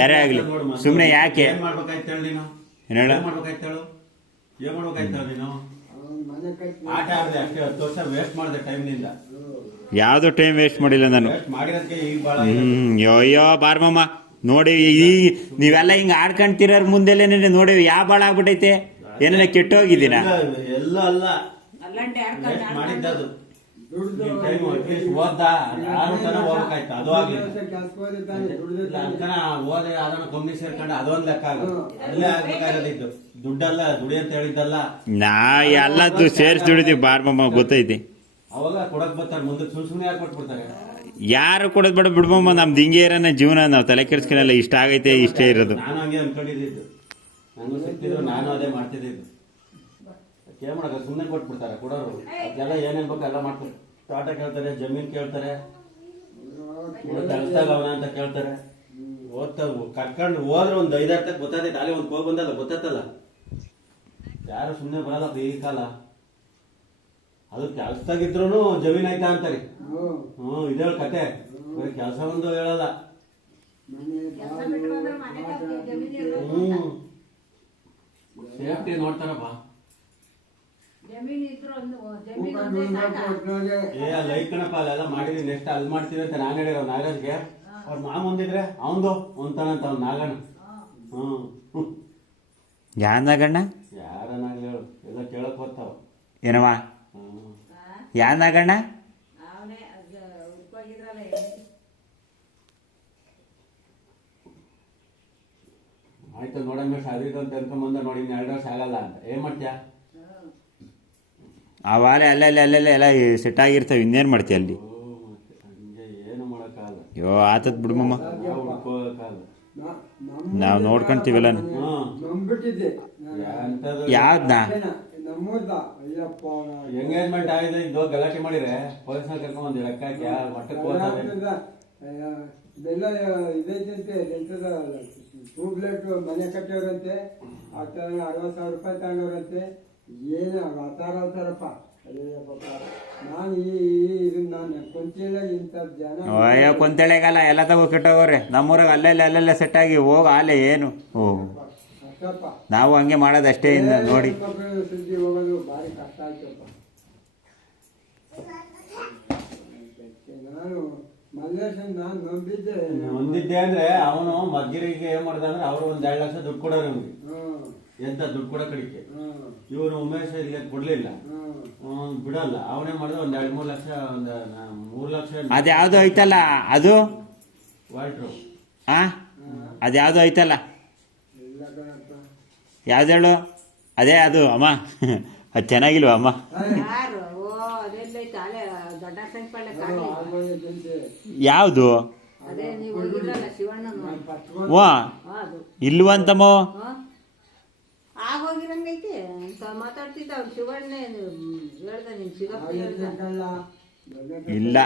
ಯಾರೇ ಆಗ್ಲಿ ಸುಮ್ಮನೆ ಯಾಕೆ ಏನ್ ಮಾಡ್ಬೇಕಾಯ್ತು ಹೇಳಿ ನೀನು? ಏನ್ ಮಾಡ್ಬೇಕಾಯ್ತು ಹೇಳು? ಏನ್ ಮಾಡ್ಬೇಕಾಯ್ತು ನೀನು? ಆಟ ಆಡಿದೆ ಅಷ್ಟೇ, 10 ವರ್ಷ ವೇಸ್ಟ್ ಮಾಡಿದೆ ಟೈಮ್ನಿಂದ. ಯಾವ್ದು ಟೈಮ್ ವೇಸ್ಟ್ ಮಾಡಿಲ್ಲ ನಾನು. ಮಾಡಿರೋದಕ್ಕೆ ಈಗ ಬಾಳ ಅಯ್ಯೋ ಬಾರ್ಮಮ್ಮ ನೋಡಿ, ಈ ನೀವೆಲ್ಲ ಹಿಂಗ ಆಡ್ಕೊಂತಿರೋರ್ ಮುಂದೆಲ್ಲೇನೆ ನೋಡಿ ಯಾವ ಬಾಳ ಆಗ್ಬಿಟ್ಟೈತೆ. ಏನೇನ ಕೆಟ್ಟೋಗಿದ್ದೀನ ಎಲ್ಲ ಅಲ್ಲ ಮಾಡಿದ್ದದು. ಟೈಮ್ ಅಟ್ಲೀಸ್ಟ್ ಓದ್ದ ಯಾರು ತನ ಹೋಗ್ಬೇಕಾಯ್ತು, ಅದು ಆಗ್ಲಿಲ್ಲ. ಅನ್ಕನ ಓದಿ ಅದನ್ನ ಕಂಪ್ನಿ ಸೇರ್ಕೊಂಡು ಅದೊಂದ್ ಲೆಕ್ಕ ಆಗೋದು. ಅಲ್ಲೇ ಆಗ್ಬೇಕಾಗಿರೋದಿದ್ದು ದುಡ್ಡಲ್ಲ, ದುಡಿ ಅಂತ ಹೇಳಿದ್ದಲ್ಲ. ನಾ ಎಲ್ಲ ಸೇರ್ಸಿ ದುಡಿದೀವಿ ಬಾರ್ಮಮ್ಮ, ಗೊತ್ತೈತಿ. ಅವಾಗ ಕೊಡಕ್ ಬರ್ತಾರೆ, ಮುಂದಕ್ಕೆ ಸುಮ್ಮನೆ ಯಾರು ಕೊಟ್ಬಿಡ್ತಾರೆ? ಯಾರು ಕೊಡೋದ್ ಬೇಡ ಬಿಡ್ಬಮ್ಮ, ನಮ್ದು ಹಿಂಗೆ ಇರೋನ ಜೀವನ. ನಾವು ತಲೆ ಕೆಡ್ಸ್ಕೊಳಲ್ಲ, ಇಷ್ಟ ಆಗೈತೆ ಇಷ್ಟೇ ಇರೋದು. ನಾನು ಹಂಗೆ ಅನ್ಕೊಂಡಿದ್ದು, ನಂಗೂ ಸಿಕ್ತಿದ್ರು, ನಾನು ಅದೇ ಮಾಡ್ತಿದ್ದಿದ್ದು. ಏನ್ ಮಾಡಕ ಸುಮ್ಮನೆ ಕೊಟ್ಬಿಡ್ತಾರೆ ಕೊಡೋರು. ಅದೆಲ್ಲ ಏನೇನ್ ಬೇಕು ಎಲ್ಲ ಮಾಡ್ತಾರೆ. ತೋಟ ಕೇಳ್ತಾರೆ, ಜಮೀನ್ ಕೇಳ್ತಾರೆ, ಕೆಲಸದಾಗ ಅವನ ಅಂತ ಕೇಳ್ತಾರೆ. ಓದ್ತಾವು ಕರ್ಕೊಂಡು ಹೋದ್ರೆ ಒಂದ್ 5-6 ತಕ್ಕ ಗೊತ್ತೈತೆ. ಅಲ್ಲಿ ಒಂದ್ ಹೋಗಿ ಬಂದಲ್ಲ ಗೊತ್ತೈತಲ್ಲ, ಯಾರು ಸುಮ್ಮನೆ ಬರಲ್ಲ ಈ ಕಾಲ. ಅದು ಕೆಲ್ಸದಾಗಿದ್ರು ಜಮೀನ್ ಆಯ್ತಾ ಅಂತಾರೆ. ಇದೇ ಕತೆ, ಬರೀ ಕೆಲಸ ಒಂದು ಹೇಳಲ್ಲ. ಸೇಫ್ಟಿ ನೋಡ್ತಾರಪ್ಪ. ಲೈಕ್ ಕಣಪ್ಪ, ಅಲ್ಲೆಲ್ಲ ಮಾಡಿದೀನಿ, ನೆಕ್ಸ್ಟ್ ಅಲ್ಲಿ ಮಾಡ್ತೀವಿ ಅಂತ ನಾನು ಹೇಳಿರೋ ನಾಗರಾಜ್ಗೆ. ಅವ್ರ ಮಾಮ ಒಂದಿದ್ರೆ ಅವಂದು ಒಂತಾನಂತ ಅವ್ನ ನಾಗಣ್ಣ. ಯಾ ನಾಗಣ್ಣ? ಯಾರನ್ನಾಗ್ಲಿ ಹೇಳು, ಎಲ್ಲ ಕೇಳಕ್ ಬರ್ತಾವ. ಏನವ ಯಾ ನಾಗಣ್ಣ? ಆಯ್ತು ನೋಡಂಗ ಸಾಧಿತು ಅಂತ ಅನ್ಕೊಂಬಂದ ನೋಡಿ, 2 ವರ್ಷ ಆಗಲ್ಲ ಅಂತ ಏನ್ ಮಾಡ್ತೀಯ? ಅವಾಲೆ ಅಲ್ಲೆಲ್ಲ ಎಲ್ಲ ಸೆಟ್ ಆಗಿರ್ತಾವ, ಇನ್ನೇನ್ ಮಾಡ್ತೀಯ ಅಲ್ಲಿ? ಹಂಗೆ ಏನು ಮಾಡಕ್ಕಾಗಲ್ಲ. ಅಯ್ಯೋ ಆತದ್ ಬಿಡ್ಮಮ್ಮ, ಹುಡ್ಕೋಕ್ಕಾಗಲ್ಲ. ನಾವು ನೋಡ್ಕೊಂತೀವಲ್ಲ. ಯಾವ್ದನ್ನ ಎಂಗೇಜ್ಮೆಂಟ್ ಆಗಿದೆ, ಇದು ಗಲಾಟೆ ಮಾಡಿದ್ರೆ ಪೊಲೀಸ್ನ ಕರ್ಕೊಂಡ್ ಬಂದಿ ಲೆಕ್ಕ ಹಾಕಿ ಮಟ್ಟಕ್ಕೆ ಹೋಗ್ತಾರೆ. ಟ್ಯೂಬ್ಲೈಟ್ ಮನೆ ಕಟ್ಟಿವ್ರಂತೆ, 60,000 ರೂಪಾಯಿ ತಗೊಂಡವ್ರಂತೆ. ಏನು ಅವತಾರಪ್ಪ. ನಾನು ನಾನು ಕೊಂಚಿಲ್ಲ ಇಂಥ ಜನ. ಅಯ್ಯೋ ಕೊಂತಳೆಗಲ್ಲ, ಎಲ್ಲ ತಗೋ ಕೆಟ್ಟೋಗ್ರೆ. ನಮ್ಮೂರಾಗ ಅಲ್ಲೆಲ್ಲ ಸೆಟ್ ಆಗಿ ಹೋಗ ಆಲೆ ಏನು. ನಾವು ಹಂಗೆ ಮಾಡೋದು ಅಷ್ಟೇ ನೋಡಿ. ಸುದ್ದಿ ಹೋಗೋದು ಭಾರಿ ಕಷ್ಟ ಆಯ್ತಪ್ಪ. ನಾನು ಮಲ್ಲೇಶನ್ ನಾನು ನಂಬಿದ್ದೆ ಅಂದ್ರೆ ಅವನು ಮದ್ಗಿರಿಗೆ ಏನ್ ಮಾಡ್ದ ಅಂದ್ರೆ ಅವ್ರು 1-2 ಲಕ್ಷ ದುಡ್ಡು ಕೊಡೋರು ನಮ್ಗೆ. ಎಂತ ದುಡ್ಡು ಕೊಡೋ ಕಡಿಕೆ ಇವ್ರು ಉಮೇಶ್ ಇಲ್ಲಿ ಕೊಡ್ಲಿಲ್ಲ, ಬಿಡಲ್ಲ. ಅವನೇ ಮಾಡಿದ 1-2-3 ಲಕ್ಷ, 3 ಲಕ್ಷ. ಅದ್ಯಾವ್ದು ಐತಲ್ಲ ಅದು ವಾಲ್ಟ್ರು. ಅದ್ಯಾವ್ದು ಐತಲ್ಲ, ಯಾವ್ದು ಹೇಳು? ಅದೇ ಅದು ಅಮ್ಮ. ಅದು ಚೆನ್ನಾಗಿಲ್ವಾ ಅಮ್ಮ? ಯಾವುದು ವಾ ಇಲ್ವಂತಮ್ಮ? ಆಗೋಗಿರಂಗೈತಿ ಅಂತ ಮಾತಾಡ್ತಿದ್ದ ಅವ್ನು ಶಿವಣ್ಣ. ಹೇಳ್ದ ನಿನ್ ಶಿವಪ್ಪ ಇಲ್ಲ.